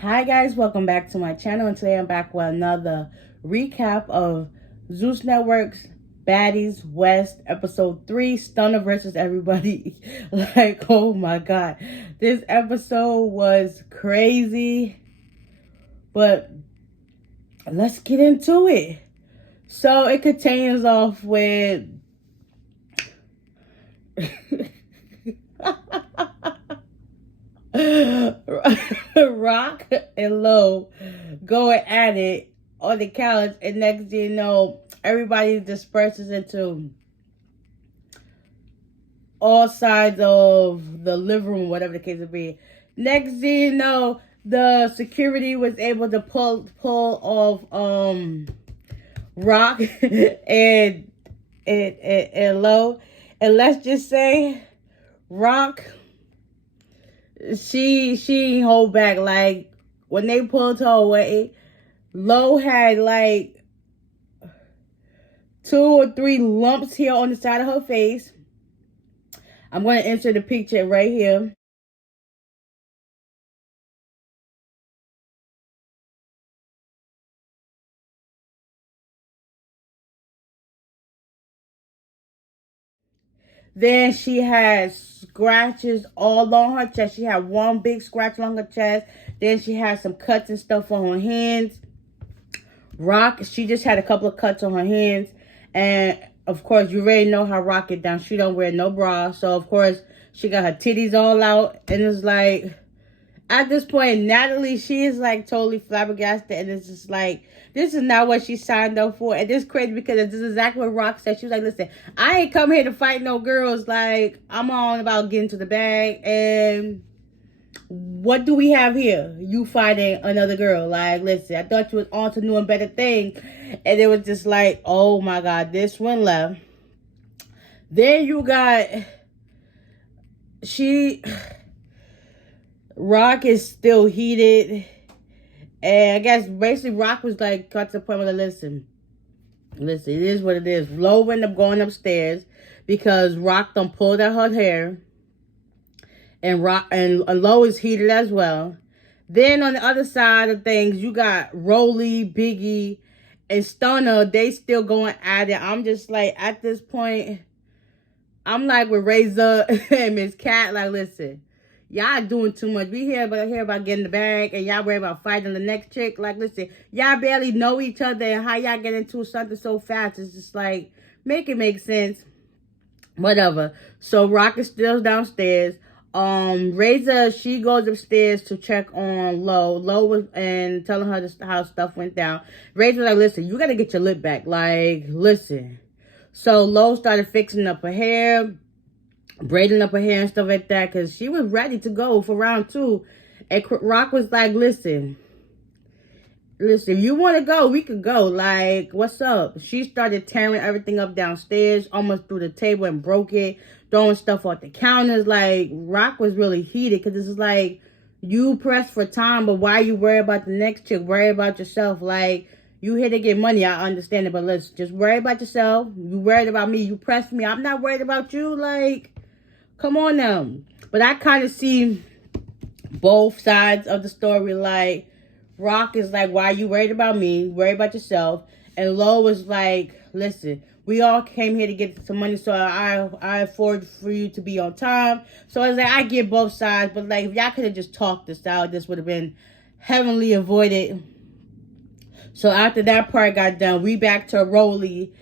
Hi guys, welcome back to my channel, and today I'm back with another recap of Zeus Network's Baddies West episode 3, Stunna versus everybody. Like, oh my god, this episode was crazy, but let's get into it. So it continues off with Rock and Low going at it on the couch, and next thing you know, everybody disperses into all sides of the living room, whatever the case may be. Next thing you know, the security was able to pull off Rock and Low, and let's just say Rock, she ain't hold back. Like, when they pulled her away, Low had like 2 or 3 lumps here on the side of her face. I'm going to insert the picture right here. Then she had scratches all on her chest. She had one big scratch on her chest. Then she had some cuts and stuff on her hands. Rock, she just had a couple of cuts on her hands. And of course, you already know how Rock get down. She don't wear no bra. So of course, she got her titties all out. And it's like, at this point, Natalie, she is like totally flabbergasted. And it's just like, this is not what she signed up for. And it's crazy because this is exactly what Rock said. She was like, listen, I ain't come here to fight no girls. Like, I'm on about getting to the bag. And what do we have here? You fighting another girl. Like, listen, I thought you was on to new and better things. And it was just like, oh my God, this one left. Then you got, Rock is still heated. And I guess basically Rock was like, got to the point where, listen, it is what it is. Low ended up going upstairs because Rock done pulled out her hair. And Low is heated as well. Then on the other side of things, you got Rolly, Biggie, and Stunna. They still going at it. I'm just like, at this point, I'm like with Razor and Miss Cat. Like, listen, y'all doing too much. We hear about getting the bag, and y'all worry about fighting the next chick. Like, listen, y'all barely know each other, and how y'all get into something so fast. It's just like, make it make sense. Whatever. So Rock is still downstairs. Razor, she goes upstairs to check on Low. Low was and telling her how stuff went down. Razor was like, listen, you gotta get your lip back. Like, listen. So Low started fixing up her hair, braiding up her hair and stuff like that, because she was ready to go for round 2. And Rock was like, listen, if you want to go, we could go. Like, what's up? She started tearing everything up downstairs, almost through the table and broke it, throwing stuff off the counters. Like, Rock was really heated because this is like, you pressed for time, but why you worry about the next chick? Worry about yourself. Like, you here to get money, I understand it, but let's just worry about yourself. You worried about me, you pressed me, I'm not worried about you. Like, come on now. But I kind of see both sides of the story. Like, Rock is like, why are you worried about me? Worry about yourself. And Low was like, listen, we all came here to get some money, so I afford for you to be on time. So I was like, I get both sides, but like, if y'all could have just talked this out, this would have been heavenly avoided. So after that part got done, we back to Rolly,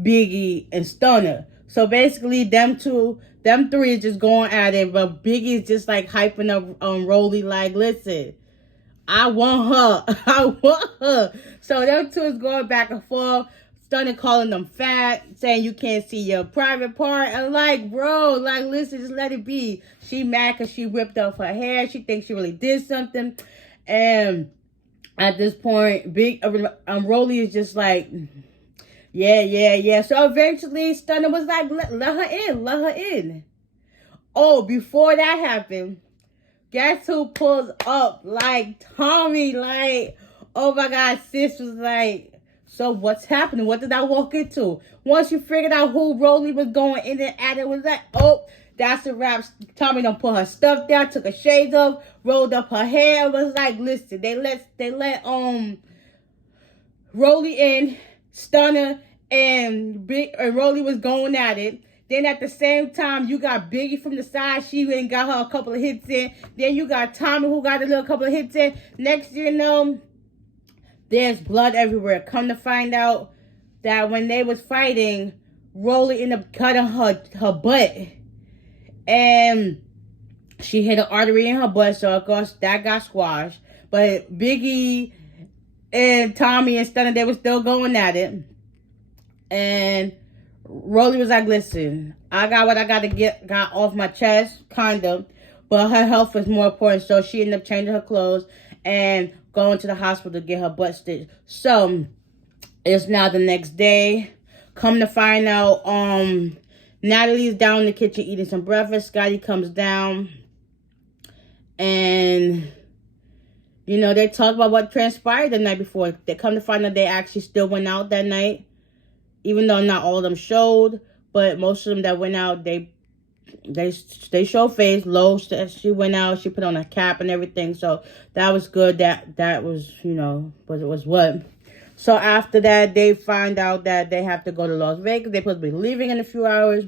Biggie, and Stunna. So basically, them 3 is just going at it, but Biggie's just like hyping up Rolly, like, listen, I want her. I want her. So them 2 is going back and forth. Stunna calling them fat, saying you can't see your private part. And like, bro, like, listen, just let it be. She mad because she whipped off her hair. She thinks she really did something. And at this point, Rolly is just like, yeah. So eventually, Stunna was like, let her in. Oh, before that happened, guess who pulls up? Like, Tommy. Like, oh my God, sis was like, so what's happening? What did I walk into? Once you figured out who Rolly was going in and at it, was like, oh, That's a wrap. Tommy done put her stuff down, took her shades off, rolled up her hair. It was like, listen, they let Rolly in, Stunna, and Rolly was going at it. Then at the same time, you got Biggie from the side. She went and got her a couple of hits in. Then you got Tommy who got a little couple of hits in. Next thing you know, there's blood everywhere. Come to find out that when they was fighting, Rolly ended up cutting her butt. And she hit an artery in her butt, so of course that got squashed. But Biggie and Tommy and Stunna, they were still going at it. And Rolly was like, listen, I got what I got off my chest, kind of. But her health was more important, so she ended up changing her clothes and going to the hospital to get her butt stitched. So it's now the next day. Come to find out, Natalie's down in the kitchen eating some breakfast. Scotty comes down. And, you know, they talk about what transpired the night before. They come to find out they actually still went out that night. Even though not all of them showed. But most of them that went out, they show face. Lo, she went out. She put on a cap and everything. So that was good. That was, you know, but it was what. So after that, they find out that they have to go to Las Vegas. They're supposed to be leaving in a few hours.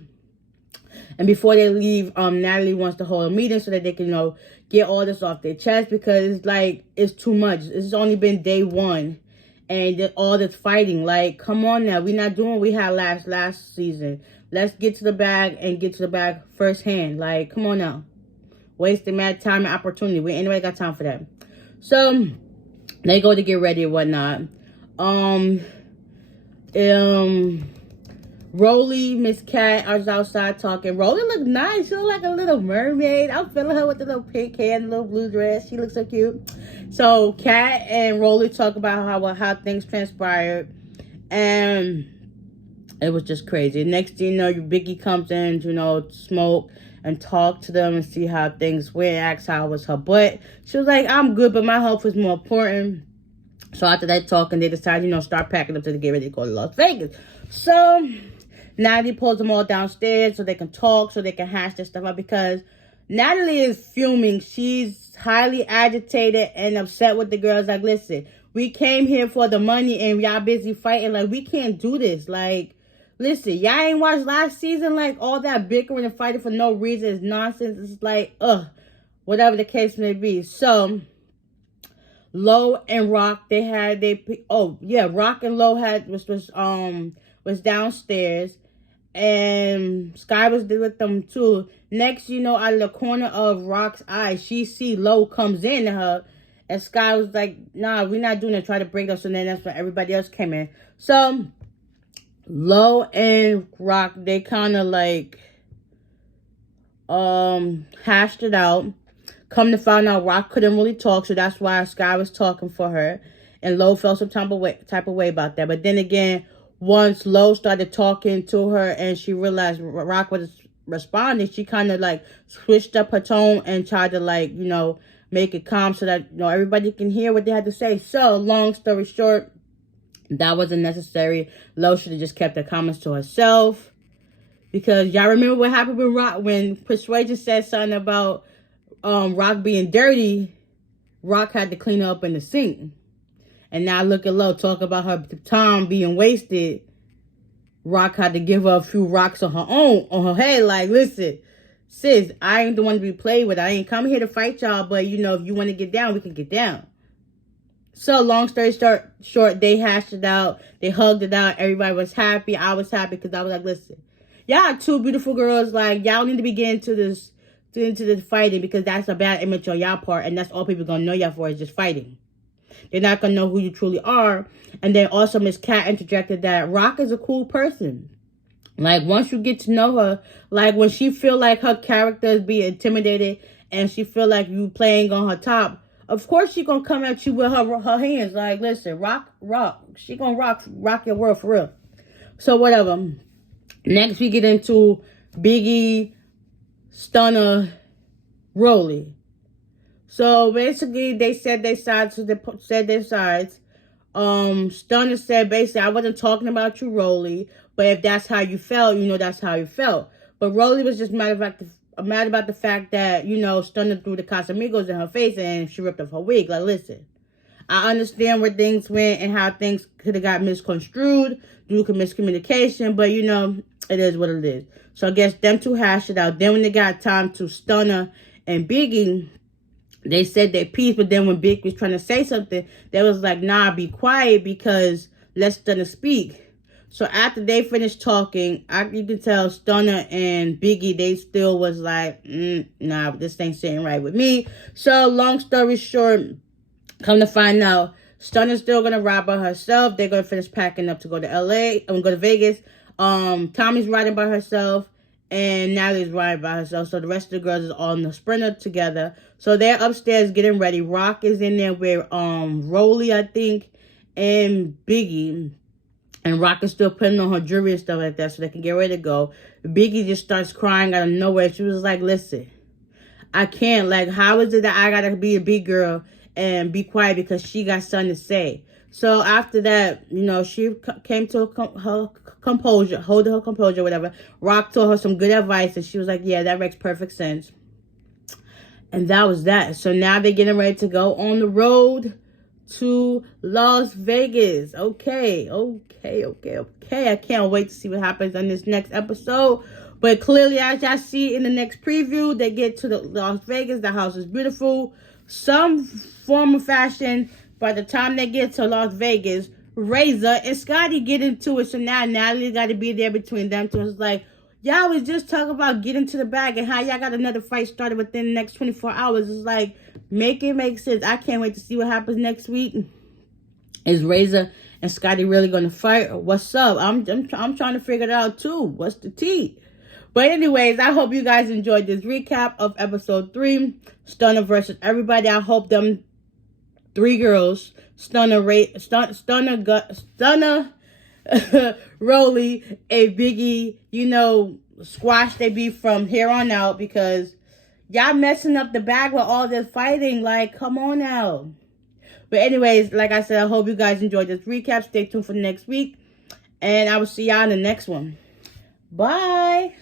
And before they leave, Natalie wants to hold a meeting so that they can, you know, get all this off their chest. Because it's like, it's too much. It's only been day one. And all this fighting. Like, come on now. We're not doing what we had last season. Let's get to the bag and get to the bag firsthand. Like, come on now. Wasting mad time and opportunity. We ain't nobody got time for that. So, they go to get ready and whatnot. Rolly, Miss Cat, I was outside talking. Rolly looked nice. She looked like a little mermaid. I'm feeling her with the little pink hair and the little blue dress. She looks so cute. So Cat and Rolly talk about how things transpired, and it was just crazy. Next thing you know, Biggie comes in, you know, smoke and talk to them and see how things went. Ask how was her butt. She was like, I'm good, but my health is more important. So after that talking, they decided, you know, start packing up to get ready to go to Las Vegas. So Natalie pulls them all downstairs so they can talk, so they can hash this stuff out, because Natalie is fuming. She's highly agitated and upset with the girls. Like, listen, we came here for the money and y'all busy fighting. Like, we can't do this. Like, listen, y'all ain't watched last season? Like, all that bickering and fighting for no reason is nonsense. It's like, whatever the case may be. So Lo and Rock, Rock and Lo was downstairs, and Sky was with them too. Next, you know, out of the corner of Rock's eye, she see Lo comes in to her, and Sky was like, nah, we're not doing it, try to break us. And then that's when everybody else came in. So Lo and Rock, they kind of like hashed it out. Come to find out, Rock couldn't really talk, so that's why Sky was talking for her. And Lo felt some type of way about that. But then again, once Lo started talking to her and she realized Rock was responding, she kind of like switched up her tone and tried to, like, you know, make it calm so that, you know, everybody can hear what they had to say. So, long story short, that wasn't necessary. Lo should have just kept her comments to herself. Because y'all remember what happened with Rock when Persuasion said something about Rock being dirty. Rock had to clean up in the sink. And now look at Lo, talk about her time being wasted. Rock had to give her a few rocks on her own, on her head. Like, listen, sis, I ain't the one to be played with. I ain't come here to fight y'all, but, you know, if you want to get down, we can get down. So, long story short, they hashed it out. They hugged it out. Everybody was happy. I was happy because I was like, listen, y'all are two beautiful girls. Like, y'all need to be getting into this fighting, because that's a bad image on y'all part, and that's all people gonna know y'all for is just fighting. They're not gonna know who you truly are. And then also Miss Cat interjected that Rock is a cool person. Like, once you get to know her, like when she feel like her character is being intimidated and she feel like you playing on her top, of course she gonna come at you with her hands. Like, listen, rock. She gonna rock your world for real. So whatever. Next we get into Biggie, Stunna, Rolly. So basically they said their sides. Stunna said basically, I wasn't talking about you, Rolly, but if that's how you felt, you know that's how you felt. But Rolly was just matter of fact mad about the fact that, you know, Stunna threw the Casamigos in her face and she ripped off her wig. Like, listen, I understand where things went and how things could have got misconstrued due to miscommunication, but, you know, it is what it is. So I guess them two hashed it out. Then when they got time to Stunna and Biggie, they said their piece, but then when Big was trying to say something, they was like, nah, be quiet because let Stunna speak. So after they finished talking, you can tell Stunna and Biggie, they still was like, nah, this ain't sitting right with me. So long story short, come to find out, Stunna's still gonna ride by herself. They're gonna finish packing up to go to LA. I'm gonna go to Vegas. Tommy's riding by herself, and Natalie's riding by herself. So the rest of the girls is on the Sprinter together. So they're upstairs getting ready. Rock is in there with Rolly, I think, and Biggie. And Rock is still putting on her jewelry and stuff like that so they can get ready to go. Biggie just starts crying out of nowhere. She was like, listen, I can't. Like, how is it that I got to be a big girl and be quiet because she got something to say? So after that, you know, she came to her composure, holding her composure, whatever. Rock told her some good advice and she was like, yeah, that makes perfect sense. And that was that. So now they're getting ready to go on the road to Las Vegas. Okay. I can't wait to see what happens on this next episode. But clearly, as y'all see in the next preview, they get to the Las Vegas. The house is beautiful. Some form of fashion. By the time they get to Las Vegas, Razor and Scotty get into it. So now Natalie got to be there between them two. It's like, y'all was just talking about getting to the bag and how y'all got another fight started within the next 24 hours. It's like, make it make sense. I can't wait to see what happens next week. Is Razor and Scotty really going to fight? Or what's up? I'm trying to figure it out too. What's the tea? But anyways, I hope you guys enjoyed this recap of episode 3, Stunna versus everybody. I hope them 3 girls, Stunna, Rolly, and Biggie, you know, squash their beef from here on out because y'all messing up the bag with all this fighting. Like, come on now. But anyways, like I said, I hope you guys enjoyed this recap. Stay tuned for next week. And I will see y'all in the next one. Bye.